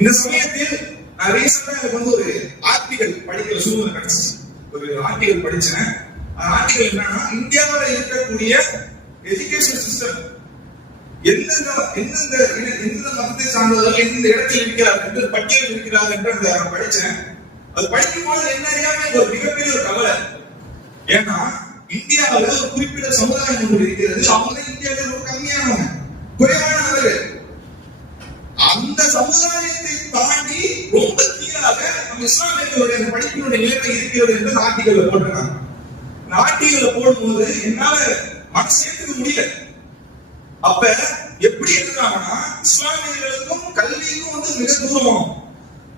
இந்த சமயத்தில் நான் ரீசெண்டா எனக்கு வந்து ஒரு ஆர்டிகல் படிக்கிற சூழ்நிலை கிடைச்சிச்சு. ஒரு ஆர்டிகல் படிச்சேன். ஆர்டிகல் என்னன்னா, இந்தியாவில் இருக்கக்கூடிய எஜுகேஷன் சிஸ்டம் எந்தெந்த மதத்தை சார்ந்தவர்கள் எந்தெந்த இடத்தில் இருக்கிறார்கள் என்று பட்டியல் இருக்கிறார்கள் என்று நான் படிச்சேன். அது படிக்கும் போது என்ன அறியாம ஒரு மிகப்பெரிய ஒரு கவலை. ஏன்னா இந்தியாவில் ஒரு குறிப்பிட்ட சமுதாயம் ஒன்று இருக்கிறது. அவங்க இந்தியாவில் ரொம்ப கம்மியானவங்க, குறைவானவர்கள். அந்த சமுதாயத்தை தாண்டி ரொம்ப கீழாக நம்ம இஸ்லாமியர்களுடைய படிப்பினுடைய நிலைமை இருக்கிறது என்று ஆர்டிகல்ல போட்டிருக்காங்க. ஆர்டிகல்ல போடும்போது என்னால மனசு ஏற்றுக்க முடியல. அப்ப எப்படி எழுதுறாங்கன்னா, இஸ்லாமியர்களுக்கும் கல்விக்கும் வந்து மிக தூரம்.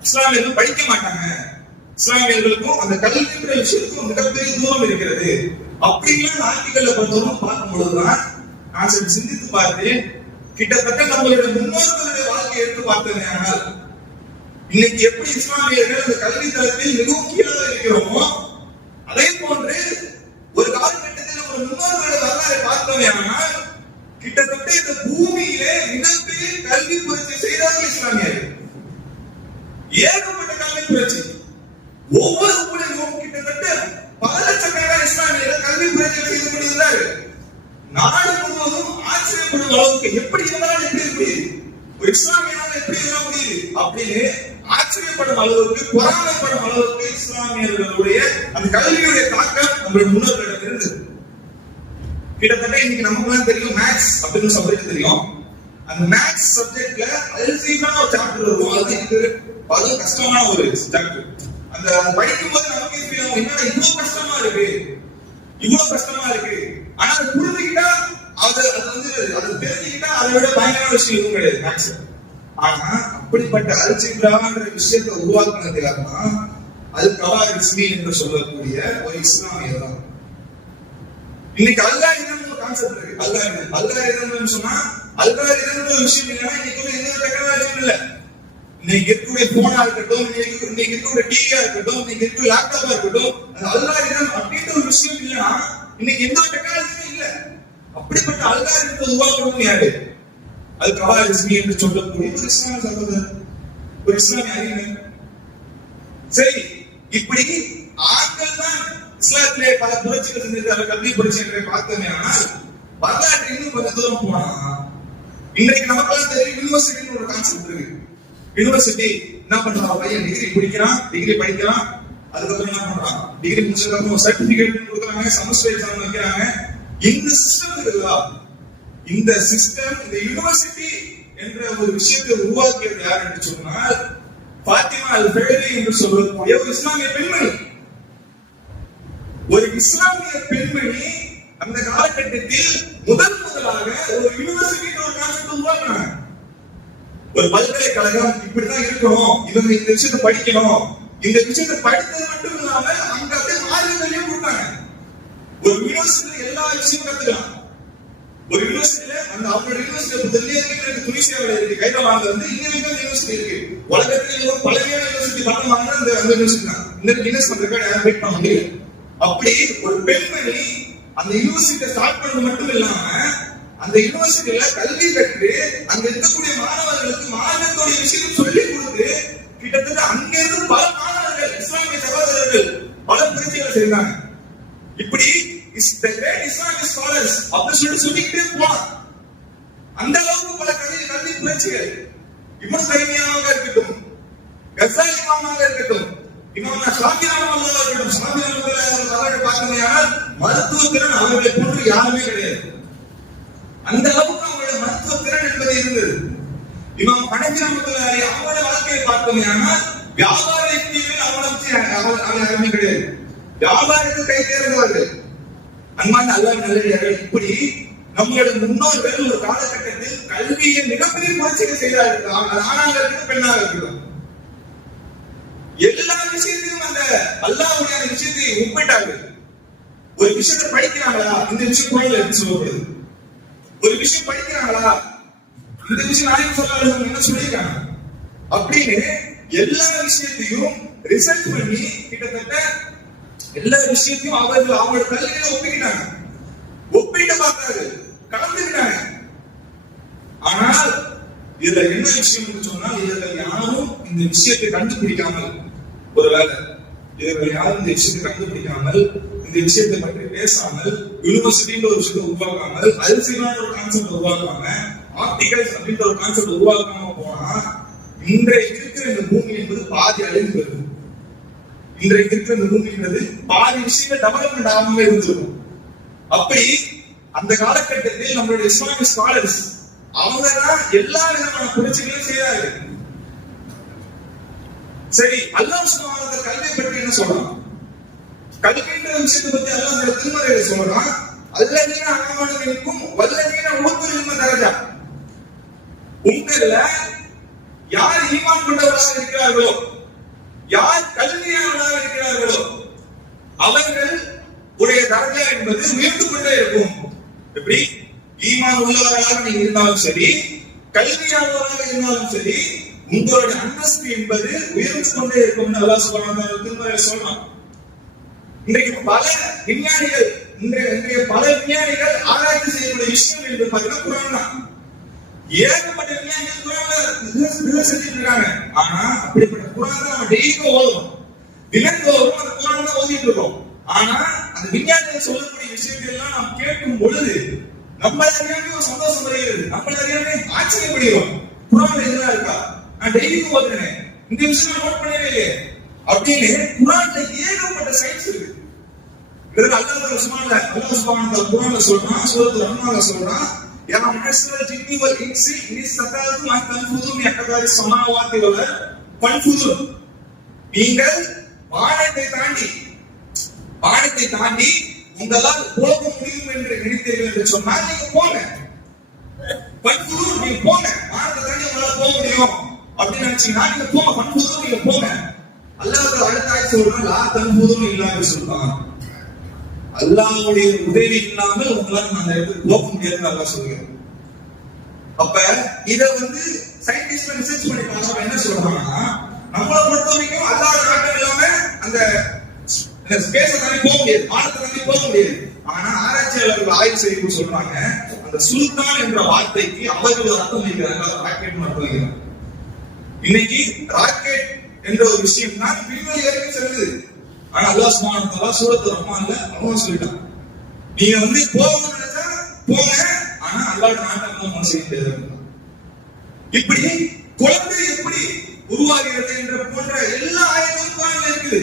இஸ்லாமியர்கள் படிக்க மாட்டாங்க, இஸ்லாமியர்களுக்கும் அந்த கல்வின்ற விஷயத்துக்கும் மிகப்பெரிய தூரம் இருக்கிறது அப்படிங்கிற ஆர்டிகல்ல கொஞ்சம் பார்க்கும் பொழுதுதான் நான் சிந்தித்து பார்த்தேன். கிட்டத்தட்ட நம்மளுடைய முன்னோர்களுடைய வாழ்க்கையை எடுத்து பார்த்தேன். ஆனால் இன்னைக்கு எப்படி இஸ்லாமியர்கள் அந்த கல்வி தளத்தில் மிகவும் கீழாக இருக்கிறோமோ, அதே போன்று ஒரு காலகட்டத்தில் ஒரு முன்னோர்களுடைய வரலாறை பார்த்தோமே. ஆனால் கிட்டத்தட்ட இந்த பூமியிலே மிகப்பெரிய கல்வி புரட்சி செய்தார்கள் இஸ்லாமியர்கள். ஏகப்பட்ட கல்வி புரட்சி. ஒவ்வொரு ஊரிலும் கிட்டத்தட்ட பல லட்சக்கணக்கான இஸ்லாமியர்கள் கல்வி புரட்சி செய்து கொண்டிருந்தார்கள். நாடு முழுவதும் ஆச்சரியப்படும் அளவுக்கு எப்படி இருந்தாலும் எப்படி முடியுது, ஒரு இஸ்லாமியனால எப்படி இருக்க முடியுது அப்படின்னு ஆச்சரியப்படும் அளவுக்கு, பொறாமைப்படும் அளவுக்கு இஸ்லாமியர்களுடைய அந்த கல்வியுடைய தாக்கம் நம்மளுடைய முன்னோர்களிடம் இருந்தது. கிட்டத்தட்ட இன்னைக்கு நமக்கு தெரியும், மேக்ஸ் அப்படின்னு சப்ஜெக்ட் தெரியும். அந்த மேக்ஸ் சப்ஜெக்ட்ல அல்ஜீப்ரா ஒரு சாப்டர் இருக்கும். அது கஷ்டமான ஒரு சாப்டர். அந்த படிக்கும் போது நமக்கு என்ன இவ்வளவு கஷ்டமா இருக்கு, இவ்வளவு கஷ்டமா இருக்கு. ஆனா அதை புரிஞ்சுக்கிட்டா, அது தெரிஞ்சுக்கிட்டா அதை விட பயங்கரமான விஷயம் எதுவும் கிடையாது மேக்ஸ். ஆனா அப்படிப்பட்ட அல்ஜீப்ரான்ற விஷயத்தை உருவாக்குனதுக்காக அல்-கவாரிஸ்மி என்று சொல்லக்கூடிய ஒரு இஸ்லாமியர் தான். இன்னைக்கு அல்காரிதம் ஒரு கான்செப்ட் இருக்கு. அல்காரிதம் சொன்னா அல்காரிதம் ஒரு விஷயம் இல்லைன்னா இன்னைக்கு எந்த டெக்னாலஜியும் இல்லை. இன்னைக்கு இருக்கக்கூடிய போனா இருக்கட்டும், இன்னைக்கு இருக்கக்கூடிய டிவியா இருக்கட்டும், இன்னைக்கு இருக்க லேப்டாப்பா இருக்கட்டும், அந்த அல்காரிதம் அப்படின்ற ஒரு விஷயம் இல்லைன்னா இன்னைக்கு எந்த டெக்னாலஜியும் இல்லை. அப்படிப்பட்ட அல்காரிதத்தை உருவாக்கணும் யாரு? அல்-கவாரிஸ்மி என்று சொல்லக்கூடிய ஒரு இஸ்லாமிய சகோதரர், ஒரு இஸ்லாமிய அறிஞர். சரி, இப்படி ஆட்கள் தான் இஸ்லாத்திலே பல புரட்சிகள் செஞ்சிருக்காங்க. கல்வி புரட்சி என்று பார்த்தோமே. ஆனால் வரலாற்று இன்னும் கொஞ்சம் தூரம் போனா இன்றைக்கு நமக்கெல்லாம் தெரியும், யூனிவர்சிட்டின்னு ஒரு கான்செப்ட் இருக்கு. யூனிவர்சிட்டி என்ன பண்றான், பையன் டிகிரி படிக்கிறான், டிகிரி படிக்கிறான், அதுக்கப்புறம் என்ன பண்றான், டிகிரி முடிச்சதுக்கப்புறம் சர்டிபிகேட் கொடுக்குறாங்க, செமஸ்டர் எக்ஸாம் வைக்கிறாங்க. இந்த சிஸ்டம் இருக்குதா, இந்த சிஸ்டம், இந்த யூனிவர்சிட்டி என்ற ஒரு விஷயத்தை உருவாக்கியது யார் என்று சொன்னால் ஃபாத்திமா அல்-ஃபஹ்ரி என்று சொல்லக்கூடிய ஒரு இஸ்லாமிய பெண்மணி. ஒரு இஸ்லாமிய பெண்மணி அந்த காலகட்டத்தில் முதலாக ஒரு யூனிவர்சிட்டி ஒரு கான்செப்ட் உருவாக்கினாங்க. ஒரு பல்கலைக்கழகம் இப்படிதான் இருக்கணும், இவங்க இந்த விஷயத்தை படிக்கணும், இந்த விஷயத்தை படித்தது மட்டும் இல்லாம அங்க அப்படியே மார்க்கங்களையும் கொடுத்தாங்க. ஒரு யூனிவர்சிட்டியில எல்லா விஷயமும் கத்துக்கலாம். ஒரு யூனிவர்சிட்டியில அந்த அவங்களோட யூனிவர்சிட்டி துனிசியாவில் இருக்கு, கைரவான்ல வந்து இன்னும் யூனிவர்சிட்டி இருக்கு. உலகத்திலேயே பல்வேறு யூனிவர்சிட்டி பட்டம் வாங்கினா அந்த யூனிவர்சிட்டி தான். இந்த கின்னஸ் ரெக்கார்ட் யாரும் வெயிட் பண்ண முடியல. அப்படி ஒரு பெண்மணி அந்த யூனிவர்சிட்டியை ஸ்டார்ட் பண்ணது மட்டும் இல்லாம அந்த யூனிவர்சிட்டியில கல்வி கற்று அங்க இருக்கக்கூடிய மாணவர்களுக்கு மாணவர்களுடைய விஷயம் சொல்லிக் கொடுத்து கிட்டத்தட்ட அங்க இருந்து பல மாணவர்கள் இஸ்லாமிய சகோதரர்கள் பல புரட்சிகள் செய்தாங்க. இப்படி இஸ்லாமிய ஸ்காலர்ஸ் அப்படி சொல்லிக்கிட்டே போனாங்க. அந்த அளவுக்கு பல கல்வி புரட்சிகள். இப்னு தைமியாவாக இருக்கட்டும், கஸாலி இமாமாக இருக்கட்டும், இமாம் ஷாஃபி ரஹ்மத்துல்லாஹி இருக்கட்டும், ஷாஃபி ரஹ்மத்துல்லாஹி பார்த்தீங்கன்னா மருத்துவ திறன் அவர்களை போன்று யாருமே கிடையாது. அந்த அளவுக்கு அவங்களுடைய மருத்துவ திறன் என்பது இருந்தது. இமாம் ஹனஃபி ரஹ்மத்துல்லாஹி அவங்களுடைய வாழ்க்கையை பார்த்தோமே. ஆனால் வியாபார யுக்தியில் அவங்களை யாருமே கிடையாது. வியாபாரத்தில் கை தேர்ந்தவர்கள். அன்பான அல்லாஹ்வின் நல்லடியார்கள், இப்படி நம்மளுடைய முன்னோர்கள் ஒரு காலகட்டத்தில் கல்வியை மிகப்பெரிய புரட்சிகள் செய்தார்கள். ஆணாக இருக்கட்டும், பெண்ணாக இருக்கட்டும், எல்லா விஷயத்தையும் அந்த அல்லாஹ்வுடைய அந்த விஷயத்தை ஒப்பிட்டார்கள். ஒரு விஷயத்தை படிக்கிறாங்களா, இந்த விஷயம் குரான்ல எப்படி சொல்லப்படுது? ஒரு விஷயம் படிக்கிறாங்களா, இந்த விஷயம் நாயகம் ஸல்லல்லாஹு அலைஹி வஸல்லம் என்ன சொல்லியிருக்காங்க அப்படின்னு எல்லா விஷயத்தையும் ரிசர்ச் பண்ணி கிட்டத்தட்ட எல்லா விஷயத்தையும் அவர்கள் அவங்களோட கல்வியில ஒப்பிக்கிட்டாங்க. ஒப்பிட்டு பார்த்தாரு, கலந்துக்கிட்டாங்க. ஆனால் இதுல என்ன விஷயம் சொன்னால், இவர்கள் யாரும் இந்த விஷயத்தை கண்டுபிடிக்காமல், ஒருவேளை இவர்கள் யாரும் இந்த விஷயத்தை கண்டுபிடிக்காமல், இந்த விஷயத்தை பற்றி பேசாமல், யூனிவர்சிட்டின்ற ஒரு விஷயத்தை உருவாக்காமல், அல்சைமர் ஒரு கான்செப்ட் உருவாக்காம, ஆப்டிகல்ஸ் அப்படின்ற ஒரு கான்செப்ட் உருவாக்காம போனா இன்றைக்கு இருக்கிற இந்த பூமி என்பது பாதி அழிந்து வருது. இன்றைக்கு இருக்கிற இந்த பூமின்றது பாதி விஷயங்கள் டெவலப்மெண்ட் ஆகாம இருந்திருக்கும். அப்படி அந்த காலகட்டத்தில் நம்மளுடைய இஸ்லாமிக் ஸ்காலர்ஸ் அவங்கதான் எல்லா விதமான புரட்சிகளையும் செய்யறாங்க. சரி, அல்லாஹ் சுப்ஹானஹு வ தஆலா கல்வியை பற்றி என்ன சொல்றான்? கல்வின்ற விஷயத்தை பத்தி அல்லாஹ் திருமறையில சொல்றான், அல்லதீன ஆமனு மின்கும் வல்லதீன ஊத்துல் இல்ம தரஜா. உங்கள யார் ஈமான் கொண்டவர்களாக இருக்கிறார்களோ, யார் கல்வியாளர்களாக இருக்கிறார்களோ அவர்கள் உடைய தரஜா என்பது உயர்ந்து கொண்டே இருக்கும். எப்படி? ஈமான் உள்ளவர்களாக நீங்க இருந்தாலும் சரி, கல்வியாளர்களாக இருந்தாலும் சரி, உங்களுடைய அந்தஸ்து என்பது உயர்ந்து கொண்டே இருக்கும். அல்லாஹ் சுப்ஹானஹு வ தஆலா திருமறையில சொல்றான். இன்றைக்கு பல விஞ்ஞானிகள் ஆராய்ச்சி செய்யக்கூடிய விஷயம் என்று பார்த்தீங்கன்னா குர்ஆன் தான். ஏகப்பட்ட விஞ்ஞானிகள் குர்ஆன்ல செஞ்சுட்டு இருக்காங்க. ஆனா அப்படிப்பட்ட குர்ஆன் தான் நம்ம டெய்லி ஓதுறோம், தினந்தோறும் அந்த குர்ஆன் தான் ஓதிட்டு இருக்கோம். ஆனா அந்த விஞ்ஞானிகள் சொல்லக்கூடிய விஷயங்கள் எல்லாம் நாம் கேட்கும் பொழுது நம்ம அறியாமே ஒரு சந்தோஷம் வருகிறது, நம்ம அறியாமே ஆச்சரியப்படுகிறோம். குர்ஆன்ல இதெல்லாம் இருக்கா? நான் டெய்லி ஓதுறேன், இந்த விஷயம் நோட் பண்ணவே இல்லையே அப்படின்னு குர்ஆன்ல ஏகப்பட்ட சயின்ஸ் இருக்கு. இதற்கு அல்லாஹ் சுப்ஹானஹு வ குர்ஆன்ல சொல்றான், சூரத்துல் ரஹ்மான்ல சொல்றான், யா மஹ்ஷரல் ஜின்னி வல் இன்சி இன் இஸ்ததாது அன் தன்ஃபுது மின் அக்தாரி ஸமாவாத்தி வல் ஃபன்ஃபுது. நீங்கள் வானத்தை தாண்டி உங்களால் போக முடியும் என்று நினைத்தீர்கள் என்று சொன்னால் நீங்க போங்க. ஃபன்ஃபுது, நீங்க போங்க. வானத்தை தாண்டி உங்களால போக முடியும் அப்படின்னு நினைச்சீங்கன்னா நீங்க போங்க. ஃபன்ஃபுது, நீங்க போங்க. அல்லாஹ் அடுத்த ஆயத் சொல்றான், லா தன்ஃபுது இல்லா பிசுல்தான். அல்லாஹ்வுடைய உதவி இல்லாமல் உங்களால் அந்த இடத்துக்கு போக முடியாதுன்னு அல்லாஹ் சொல்கிறார். அப்ப இத சயின்டிஸ்ட் ரிசர்ச் பண்ணி பார்த்தா என்ன சொல்றாங்கன்னா, நம்மளை பொறுத்த வரைக்கும் அல்லாஹ் நாட்டம் இல்லாம அந்த ஸ்பேஸை தாண்டி போக முடியாது, வானத்தை தாண்டி போக முடியாது. ஆனா ஆராய்ச்சியாளர்கள் ஆய்வு செய்து சொல்றாங்க, அந்த சுல்தான் என்ற வார்த்தைக்கு அவர்கள் அர்த்தம் வைக்கிறாங்க, ராக்கெட் அர்த்தம் வைக்கிறாங்க. இன்னைக்கு ராக்கெட் என்ற ஒரு விஷயம் தான் விண்வெளி வரைக்கும் செல்லுது. ஆனா அல்லாஹ் சுப்ஹானஹு வ தஆலா சூரத்துல் ரஹ்மான்ல அவன் சொல்லிட்டான், நீங்க போகணும்னு நினைச்சா போங்க, ஆனா அல்லாஹ்வோட நாட்டம் தான் செய்ய முடியாது. இப்படி குழந்தை எப்படி உருவாகிறது என்ற போன்ற எல்லா ஆயத்தும் குர்ஆன்ல இருக்குது.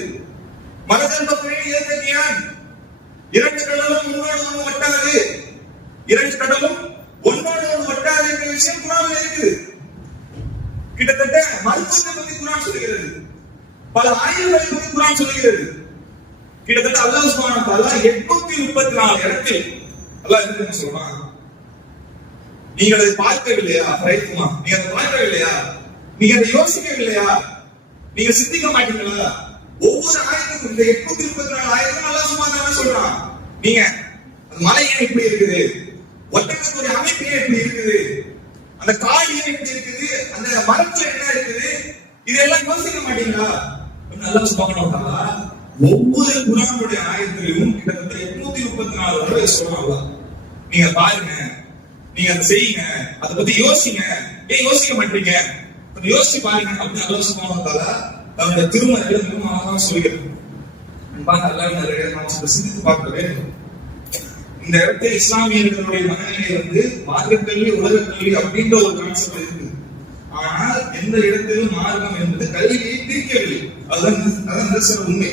மரதல் பக்ரீன் ஏதகியான், இரண்டு கடலும் ஒன்றோடு ஒன்று ஒட்டாது, இரண்டு கடலும் ஒன்றோடு ஒன்று ஒட்டாது என்ற விஷயம் குர்ஆன்ல இருக்குது. கிட்டத்தட்ட மருத்துவத்தை பத்தி குர்ஆன் சொல்கிறது, பல ஆய்வுகளை பத்தி குர்ஆன் சொல்கிறது. கிட்டத்தட்ட அல்லாஹ் சுப்ஹானஹு வ தஆலா 834 இடத்தில் அல்லாஹ் என்ன சொல்றான், நீங்க அதை பார்க்கவில்லையா? ரைட்டுமா, நீங்க அதை பார்க்கவில்லையா? நீங்க அதை யோசிக்கவில்லையா? நீங்க சிந்திக்க மாட்டீங்களா? ஒவ்வொரு ஆயத்துக்கும் இந்த 834 ஆயத்தும் அல்லாஹ் சுப்ஹானஹு வ தஆலா சொல்றான், நீங்க மலை ஏன் இப்படி இருக்குது, ஒட்டகத்துடைய அமைப்பு ஏன் இப்படி இருக்குது, அந்த காய் ஏன் இப்படி இருக்குது, அந்த மரத்துல என்ன இருக்குது, இதெல்லாம் யோசிக்க மாட்டீங்களா? அல்லாஹ் சுப்ஹானஹு வ தஆலா ஒவ்வொரு குர்ஆனுடைய ஆயத்திலும் கிட்டத்தட்ட 834 தடவை சொல்றாங்க. நீங்க பாருங்க, நீங்க அதை செய்யுங்க, அதை பத்தி யோசிங்க, ஏன் யோசிக்க மாட்டீங்க, யோசிச்சு பாருங்க அப்படின்னு அல்லாஹ் சுப்ஹானஹு வ தஆலா தன்னுடைய திருமறையில மிகவும் அழகாக சொல்கிறார். அல்லாஹ் சிந்தித்து பார்க்க வேண்டும். இந்த இடத்துல இஸ்லாமியர்களுடைய மனநிலை மார்க்க கல்வி உலக கல்வி அப்படின்ற ஒரு கான்செப்ட் இருக்கு. ஆனால் எந்த இடத்திலும் மார்க்கம் என்பது கல்வியை பிரிக்கவில்லை. அதுதான் உண்மை.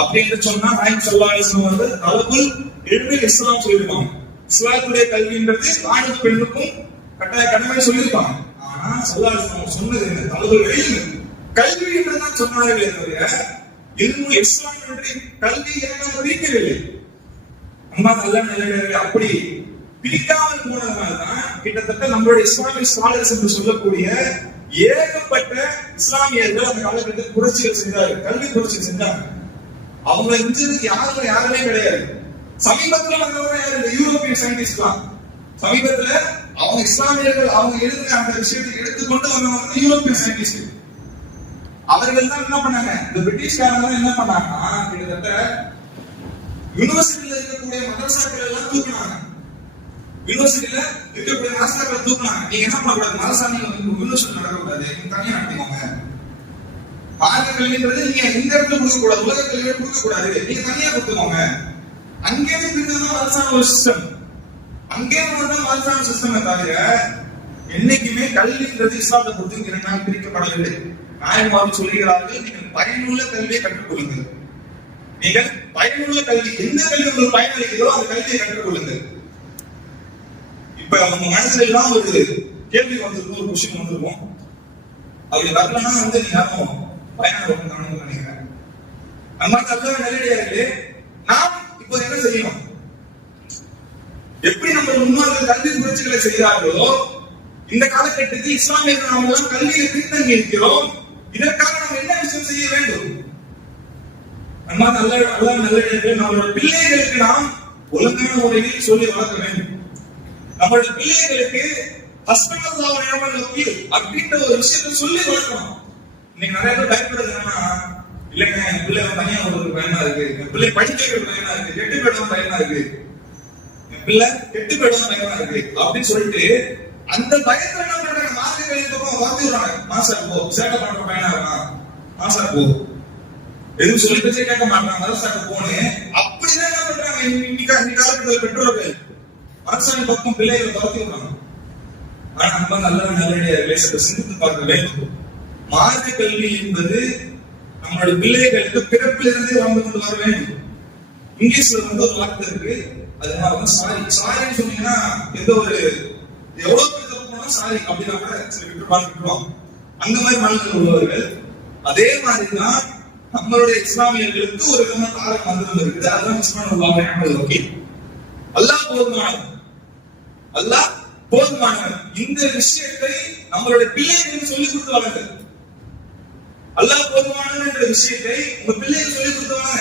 அப்படி என்று சொன்னா நாயகம் ஸல்லல்லாஹு அலைஹி வஸல்லம் அவர்கள் தலபுல் இல்மில் இஸ்லாம் சொல்லிருப்பாங்க. இஸ்லாத்துடைய கல்வின்றது ஆணுக்கும் பெண்ணுக்கும் கட்டாய கடமை சொல்லியிருப்பாங்க. ஆனா ஸல்லல்லாஹு அலைஹி வஸல்லம் சொன்னது என்ன? தலபுல் இல்ம், கல்வி என்றுதான் சொன்னார்களே தவிர இல்மு இஸ்லாம் என்று கல்வி இரண்டாக பிரிக்கவில்லை. அம்மா நல்ல நிலையில அப்படி பிரிக்காமல் போனதுனால்தான் கிட்டத்தட்ட நம்மளுடைய இஸ்லாமிக் ஸ்காலர்ஸ் என்று சொல்லக்கூடிய ஏகப்பட்ட இஸ்லாமியர்கள் அந்த காலகட்டத்தில் புரட்சிகள் செஞ்சார்கள், கல்வி புரட்சிகள் செஞ்சாங்க. அவங்க இருந்ததுக்கு யாருமே கிடையாது. சமீபத்தில் வந்தவங்க யாரு? இந்த யூரோப்பியன் சயின்டிஸ்ட் தான். சமீபத்துல அவங்க இஸ்லாமியர்கள் அவங்க எழுதின அந்த விஷயத்தை எடுத்துக்கொண்டு வந்தவங்க யூரோப்பியன் சயின்டிஸ்ட். அவர்கள் தான் என்ன பண்ணாங்க, இந்த பிரிட்டிஷ்காரங்க தான் என்ன பண்ணாங்கன்னா கிட்டத்தட்ட யூனிவர்சிட்டியில இருக்கக்கூடிய மதரசாக்கள் எல்லாம் தூக்கினாங்க. யூனிவர்சிட்டியில இருக்கக்கூடிய மதரசாக்களை தூக்கினாங்க. நீங்க என்ன பண்ணக்கூடாது, மதரசா நீங்க யூனிவர்சிட்டி நடக்கக்கூடாது, நீங்க தனியா நடத்திக்கோங்க. மார்க்க கல்வின்றது நீங்க இந்த இடத்துல கொடுக்க கூடாது, உலக கல்வியை கொடுக்க கூடாது, நீங்க தனியா கொடுத்துக்கோங்க. அங்கேயே இருக்கிறது அரசாங்க ஒரு சிஸ்டம், அங்கே தான் அரசாங்க சிஸ்டம் தவிர என்னைக்குமே கல்வின்றது இஸ்லாத்தை பொறுத்து இரண்டாக பிரிக்கப்படவில்லை. நாயன்மார்கள் சொல்லுகிறார்கள், நீங்கள் பயனுள்ள கல்வியை கற்றுக்கொள்ளுங்கள். நீங்கள் பயனுள்ள கல்வி, எந்த கல்வி உங்களுக்கு பயனளிக்கிறதோ அந்த கல்வியை கற்றுக்கொள்ளுங்கள். இப்ப உங்க மனசுல எல்லாம் ஒரு கேள்வி வந்திருக்கும், ஒரு விஷயம் வந்திருக்கும். அப்படி வரலன்னா நீங்க யாரும் பயனாளர் நினைக்கிறேன். அந்த மாதிரி நல்ல நிலையிலே நாம் இப்போ என்ன செய்யணும்? எப்படி நம்ம முன்னோர்கள் கல்வி புரட்சிகளை செய்தார்களோ இந்த காலகட்டத்தில் இஸ்லாமியர்கள் நாம் எல்லாம் கல்வியை பின்தங்கி இருக்கிறோம். இதற்காக நாம் என்ன விஷயம் செய்ய வேண்டும்? நல்ல நம்மளோட பிள்ளைகளுக்கு நாம் ஒழுங்கான முறையில் சொல்லி வளர்க்க வேண்டும். நம்மளோட பிள்ளைகளுக்கு அப்படின்ற ஒரு விஷயத்தை சொல்லி வளர்க்கணும். இன்னைக்கு நிறைய பேர் பயப்படுறது என்னன்னா, இல்லைங்க என் பிள்ளை தனியா ஒரு பயமா இருக்கு, என் பிள்ளை படிக்க பயமா இருக்கு, கெட்டு போயிடும் பயமா இருக்கு, என் பிள்ளை கெட்டு போயிடும் பயமா இருக்கு அப்படின்னு சொல்லிட்டு அந்த பயத்துல என்ன பண்றாங்க? மார்க்க கல்விக்கு வாங்கிடுறாங்க. மாசா போ, சேட்டை பண்ற பையனா இருக்கான், மாசா போ, எதுவும் சொல்லி பேச்சே கேட்க மாட்டாங்க, மதரசாக்கு போனு. அப்படிதான் என்ன பண்றாங்க இன்னைக்கு காலகட்டத்தில் பெற்றோர்கள் அரசாங்க பக்கம் பிள்ளைகளை துரத்தி விடுறாங்க. ஆனா நம்ம நல்ல சிந்தித்து பார்க்க வேண்டும். மார்க்க கல்வி என்பது நம்மளுடைய பிள்ளைகளுக்கு பிறப்பிலிருந்து வாழ்ந்து கொண்டு வர வேண்டும். இங்கிலீஷ்ல ஒரு வார்த்தை இருக்கு, அதனால சாரின்னு சொன்னீங்கன்னா எந்த ஒரு எவ்வளவு பேர் சாரி அப்படின்னா சில விட்டுருவாங்க. அந்த மாதிரி மனதில் உள்ளவர்கள். அதே மாதிரிதான் நம்மளுடைய இஸ்லாமியர்களுக்கு ஒரு விதமான காலம் மந்திரம் இருக்குது. அதுதான் இஸ்லாமிய அல்லாஹ் போதுமானவன், அல்லாஹ் போதுமானவன். இந்த விஷயத்தை நம்மளுடைய பிள்ளைகளுக்கு சொல்லிக் கொடுத்து வளர்ந்து, அல்லாஹ் போதுமானவன் என்ற விஷயத்தை உங்க பிள்ளைகளுக்கு சொல்லிக் கொடுத்து வாங்க,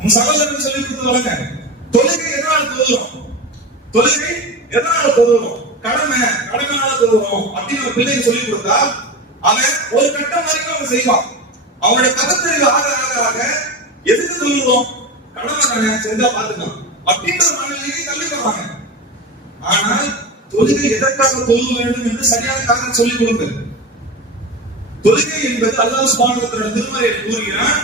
உங்க சகோதரருக்கு சொல்லிக் கொடுத்து வாங்க. தொழுகை எதனால தொழுகிறோம், தொழுகை எதனால தொழுகிறோம், கடமையால தொழுகிறோம் அப்படின்னு நம்ம பிள்ளைக்கு சொல்லிக் கொடுத்தா அவன் ஒரு கட்டம் வரைக்கும் அவன் செய்வான். அவனுடைய பக்கத்திற்கு ஆக ஆக ஆக எதுக்கு தொழுகிறோம், கடமை தானே, செஞ்சா பாத்துக்கலாம் அப்படின்ற மனநிலையை தள்ளி வருவாங்க. ஆனால் தொழுகை எதற்காக தொழுக வேண்டும் என்று சரியான காரணம் சொல்லிக் கொடுங்க. தொழுகை என்பது அல்லாஹ் சுப்ஹானஹு வ தஆலா திருமறையில் கூறுகிறான்,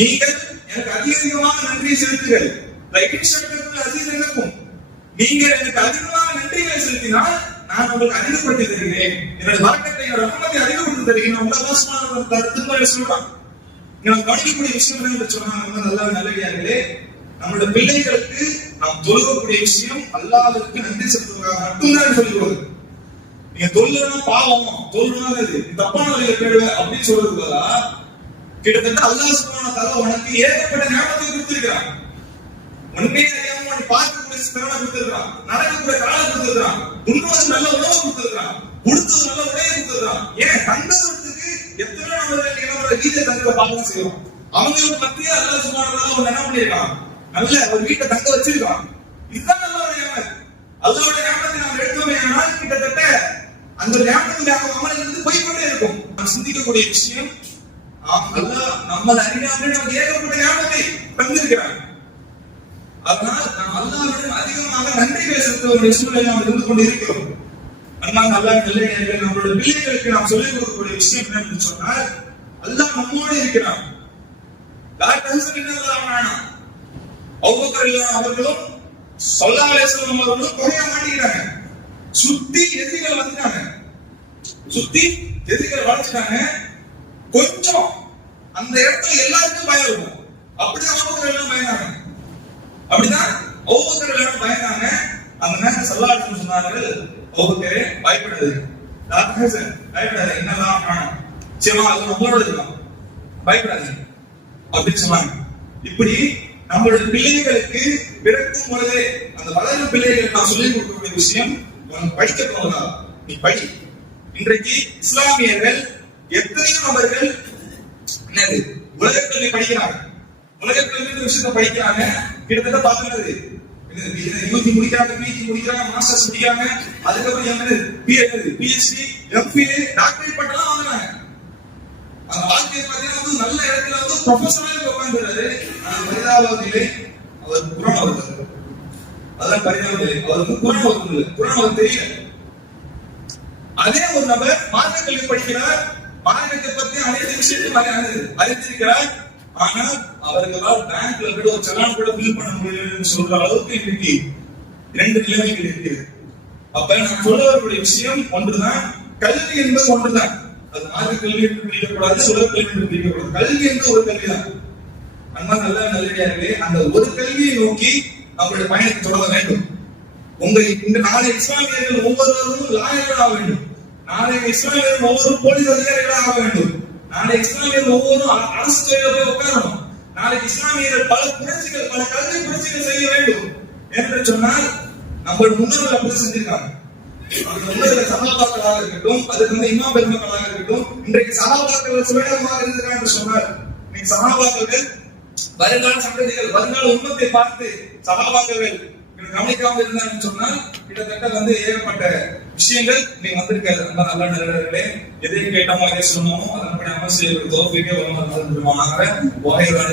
நீங்கள் எனக்கு அதிகமாக நன்றி செலுத்துங்கள், நீங்கள் எனக்கு அதிகமாக நன்றிகளை செலுத்தினால் நான் உங்களுக்கு அதிகப்படுத்தி தருகிறேன், என்னோட வரக்கத்தை ரஹ்மத்தை அதிகப்படுத்தி தருகிறேன். அல்லாஹ் சுப்ஹானஹு வ தஆலா திருமறையில் சொல்றான். நாம் கவனிக்கக்கூடிய விஷயம் என்று சொன்னாங்க நல்லடியார்களே, நம்மளுடைய பிள்ளைகளுக்கு நாம் தொழுகக்கூடிய விஷயம் அல்லாஹ்வுக்கு நன்றி செலுத்துவதற்காக மட்டும்தான் சொல்லிக் கொடுங்க. நீங்க தொழுனா பாவம், தொழுனா இது தப்பான வழியில போயிடுவ அப்படின்னு சொல்றதுக்கு கிட்டத்தட்ட அல்லாஹ் சுப்ஹானஹு வ தஆலா உனக்கு ஏகப்பட்ட ஞானத்தை கொடுத்திருக்கிறான். உன்னையே அறியாம உன்னை பார்க்கக்கூடிய திறனை கொடுத்திருக்கிறான், நடக்கக்கூடிய காலம் கொடுத்திருக்கிறான், உண்ணுவது நல்ல உணவு கொடுத்திருக்கிறான், உடுத்துவது நல்ல உடையை கொடுத்திருக்கிறான். ஏன் தங்கறதுக்கு எத்தனை நம்மளோட வீட்டை தங்க பார்க்க செய்யறோம். அவங்களுக்கு மத்திய அல்லாஹ் சுப்ஹானஹு வ தஆலா ஒன்னு என்ன பண்ணிருக்கான், நல்ல ஒரு வீட்டை தங்க வச்சிருக்கான். இதுதான் அல்லாஹ்வுடைய ஞானம். அல்லாஹ்வுடைய ஞானத்தை நாம் எடுத்தோமே ஆனால் கிட்டத்தட்ட அந்த ஞானத்துடைய அமலிலிருந்து போய்கொண்டே இருக்கும். நாம் சிந்திக்கக்கூடிய விஷயம், அல்லாஹ் நம்மளை அறியாமல் நமக்கு ஏகப்பட்ட ஞானத்தை தந்திருக்கிறான். அதனால் நாம் அல்லாஹ்விடம் அதிகமாக நன்றிகளை செலுத்தக்கூடிய சூழலை நாம் இருந்து கொண்டு இருக்கிறோம். அல்லாஹ் நல்லடியார்கள், நம்மளுடைய பிள்ளைகளுக்கு நாம் சொல்லிக் கொடுக்கக்கூடிய விஷயம் என்னன்னு சொன்னால், அல்லாஹ் நம்மோடு இருக்கிறான். அவர்களும் ஸல்லல்லாஹு அலைஹி வஸல்லம் அவர்களும் குறைய மாட்டேங்கிறாங்க. சுத்தி எதிரிகள் வந்துட்டாங்க, சுத்தி எதிரிகள் வளைச்சிட்டாங்க. கொஞ்சம் அந்த இடத்துல எல்லாருக்கும் பயம் இருக்கும். அப்படிதான் அபூபக்கர் எல்லாம் பயந்தாங்க, அப்படிதான் அபூபக்கர் எல்லாம் பயந்தாங்க. அந்த நேரத்தில் ஸல்லல்லாஹு அலைஹி வஸல்லம் சொன்னார்கள், அபூபக்கரே பயப்படாதீங்க, பயப்படாதீங்க, என்னதான் காணும், சரி அது நம்மளோட இருக்கலாம், பயப்படாதீங்க அப்படின்னு சொன்னாங்க. இப்படி நம்மளுடைய பிள்ளைகளுக்கு பிறக்கும் பொழுதே அந்த வளரும் பிள்ளைகளுக்கு நான் சொல்லிக் கொடுக்கக்கூடிய விஷயம், படிக்க போவதா நீ படி. இன்றைக்கு இஸ்லாமியர்கள் எத்தனையோ நபர்கள் என்னது உலகக்கல்வி படிக்கிறாங்க, உலகக்கல்வி விஷயத்தை படிக்கிறாங்க. கிட்டத்தட்ட பாக்குறது யூஜி முடிக்கிறாங்க, பிஜி முடிக்கிறாங்க, மாஸ்டர்ஸ் முடிக்கிறாங்க, அதுக்கப்புறம் பிஹெச்டி, எம்ஃபில், டாக்டரேட் பட்டெல்லாம் வாங்குறாங்க. அந்த வாழ்க்கையை பார்த்தீங்கன்னா நல்ல இடத்துல ப்ரொஃபஷனலாக உட்கார்ந்துறாரு. பரிதாப நிலை, அவர் குரான் வருது, அதான் பரிதாப நிலை. அவருக்கு குரான் வருது, குரான் அவர் தெரியல. அதே ஒரு நபர் மார்க்க கல்வி படிக்கிறார், மார்க்கத்தை பத்தி அனைத்து விஷயத்தையும் அறிந்திருக்கிறார். ஆனால் அவர்களால் பேங்க்ல கூட ஒரு சலான் கூட பில் பண்ண முடியலன்னு சொல்ற அளவுக்கு இன்னைக்கு 2 நிலைமைகள் இருக்கிறது. அப்ப நான் சொல்றவர்களுடைய விஷயம் ஒன்றுதான், கல்வி என்பது ஒன்றுதான். அது மார்க்க கல்வி என்று பிரிக்கக்கூடாது, உலக கல்வி என்று பிரிக்கக்கூடாது. கல்வி என்பது ஒரு கல்விதான். அண்ணா நல்லா நல்லடியார்களே, அந்த ஒரு கல்வியை நோக்கி அவருடைய பயணத்தை தொடர வேண்டும். இந்த நாளை இஸ்லாமியர்கள் ஒவ்வொருவரும் லாயர்களாக ஆக வேண்டும். நாளை இஸ்லாமியர்கள் ஒவ்வொரு போலீஸ் அதிகாரிகளாக ஆக வேண்டும். நாளை இஸ்லாமியர்கள் ஒவ்வொரு அரசு துறையில போய் உட்காரணும். நாளை இஸ்லாமியர்கள் பல புரட்சிகள், பல கல்வி புரட்சிகள் செய்ய வேண்டும் என்று சொன்னால் நம்ம முன்னோர்கள் அப்படி செஞ்சிருக்காங்க. முன்னோர்கள் சகாபாக்களாக இருக்கட்டும், அதுக்கு இமாம் பெருமக்களாக இருக்கட்டும், இன்றைக்கு சகாபாக்கள் சுவேடமாக இருந்திருக்காங்க என்று சொன்னார். இன்னைக்கு சகாபாக்கள் வருங்கால சந்ததிகள், வருங்கால உண்மத்தை பார்த்து சகாபாக்கள் கவனிக்காமல் இருந்தான்னு சொன்னால் கிட்டத்தட்ட ஏகப்பட்ட விஷயங்கள் நீங்க வந்திருக்காது. ரொம்ப நல்ல நல்லவர்களே, எதை கேட்டோமோ எதை சொன்னோமோ அதன்படி அமல் செய்ய தோல்விக்கே வகையான